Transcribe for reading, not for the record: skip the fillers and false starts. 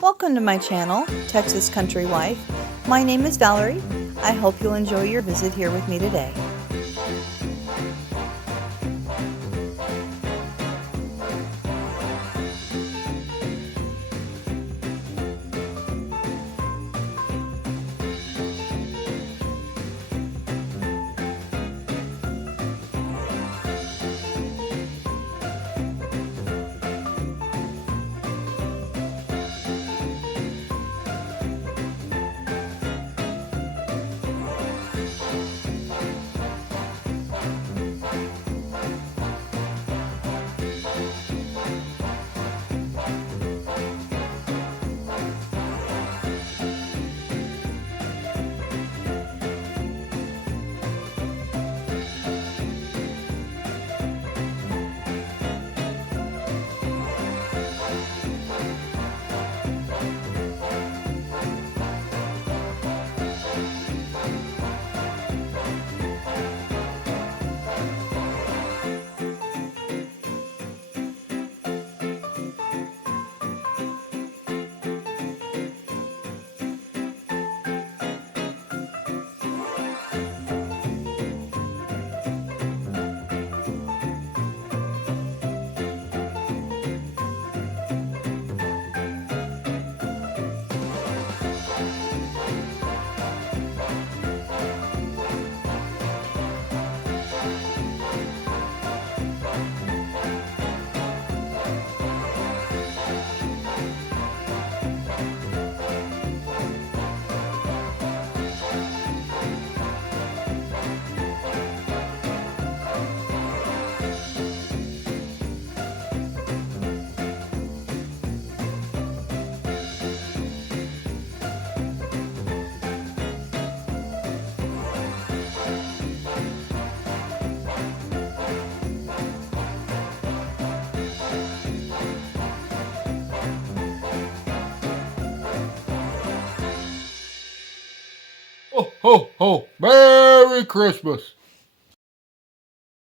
Welcome to my channel, Texas Country Wife. My name is Valerie. I hope you'll enjoy your visit here with me today. Ho, ho, ho! Merry Christmas!